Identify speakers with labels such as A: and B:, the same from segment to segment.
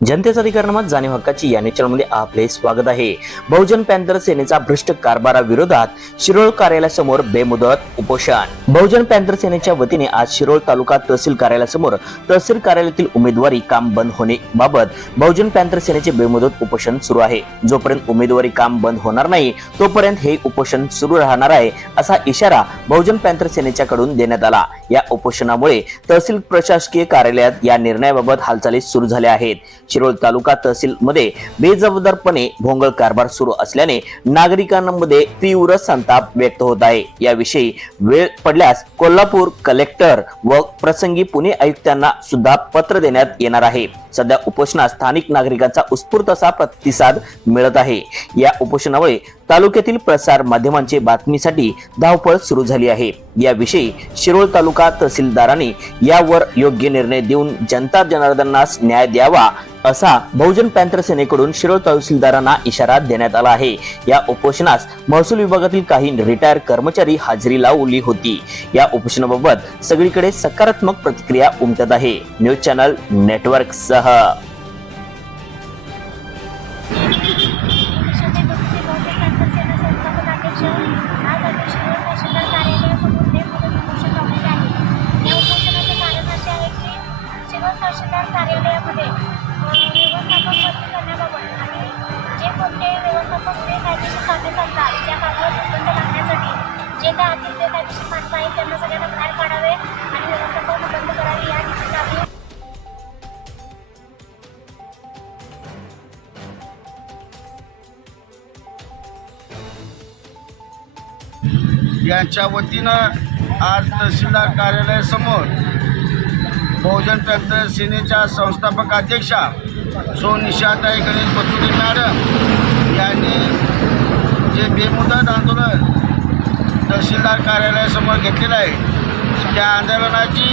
A: जनतेचा अधिकारनामात जाणीव हक्काची या चॅनलमध्ये आपले स्वागत आहे. बहुजन पॅन्थर सेनेचा भ्रष्ट कारभाराविरोधात शिरोळ कार्यालयासमोर बेमुदत उपोषण. बहुजन पॅन्थर सेनेच्या वतीने आज शिरोळ तालुका तहसील कार्यालयासमोर तहसील कार्यालयातील उमेदवारी काम बंद होणे बाबत बहुजन पॅन्थर सेनेचे बेमुदत उपोषण सुरू आहे. जोपर्यंत उमेदवारी काम बंद होणार नाही तोपर्यंत हे उपोषण सुरू राहणार आहे असा इशारा बहुजन पॅन्थर सेनेच्याकडून देण्यात आला. या उपोषणामुळे तहसील प्रशासकीय कार्यालयात या निर्णयाबाबत हालचाली सुरू झाल्या आहेत. शिरोळ तालुका तहसील मध्ये बेजबाबदारपणे भोंगळ कारभार सुरू असल्याने नागरिकांमध्ये तीव्र संताप व्यक्त होत आहे. याविषयी वेळ पडल्यास कोल्हापूर कलेक्टर व प्रसंगी पुणे आयुक्तांना सुद्धा पत्र देण्यात येणार आहे. सध्या उपोषणात स्थानिक नागरिकांचा उत्स्फूर्त असा प्रतिसाद मिळत आहे. या उपोषणामुळे तालुक्यातील प्रसार माध्यमांचे बातमीसाठी धावपळ सुरू झाली आहे. याविषयी शिरोळ तालुका तहसीलदारांनी यावर योग्य निर्णय देऊन जनता जनार्दनास न्याय द्यावा असा बहुजन पॅन्थर सेनेकडून शिरोळ तहसीलदारांना इशारा देण्यात आला आहे. या उपोषणास महसूल विभागातील काही रिटायर कर्मचारी हजेरी लावली होती. या उपोषणाबाबत सगळीकडे सकारात्मक प्रतिक्रिया उमटत आहे. न्यूज चॅनल नेटवर्क सह
B: जे काय आतील जे कायदेशीर माणसं आहेत त्यांना सगळ्यांना बाहेर काढावे आणि व्यवस्थापन बंद करावी या दिशेने आम्ही.
C: यांच्या वतीनं आज तहसीलदार कार्यालयासमोर बहुजन ट्रॅक्टर सेनेच्या संस्थापक अध्यक्षा सो निशाताई गणेश बचुरे मॅडम यांनी जे बेमुदत आंदोलन तहसीलदार कार्यालयासमोर घेतलेला आहे. त्या आंदोलनाची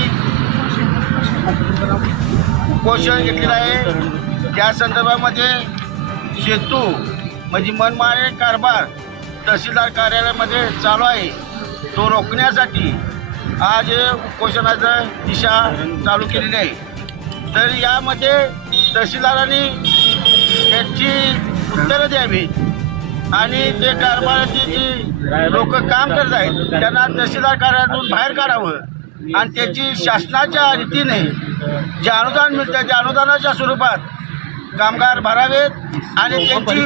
C: उपोषण घेतलेलं आहे. त्या संदर्भामध्ये सेतू म्हणजे मनमाने कारभार तहसीलदार कार्यालयामध्ये चालू आहे. तो रोखण्यासाठी आज हे उपोषणाचं दिशा चालू केलेली आहे. तर यामध्ये तहसीलदारांनी त्याची उत्तरं द्यावी आणि ते कारभाराची जी लोक काम करत आहेत त्यांना तहसीलदार कार्यालयातून बाहेर काढावं. आणि त्याची शासनाच्या रीतीने जे अनुदान मिळतं त्या अनुदानाच्या स्वरूपात कामगार भरावेत आणि त्यांची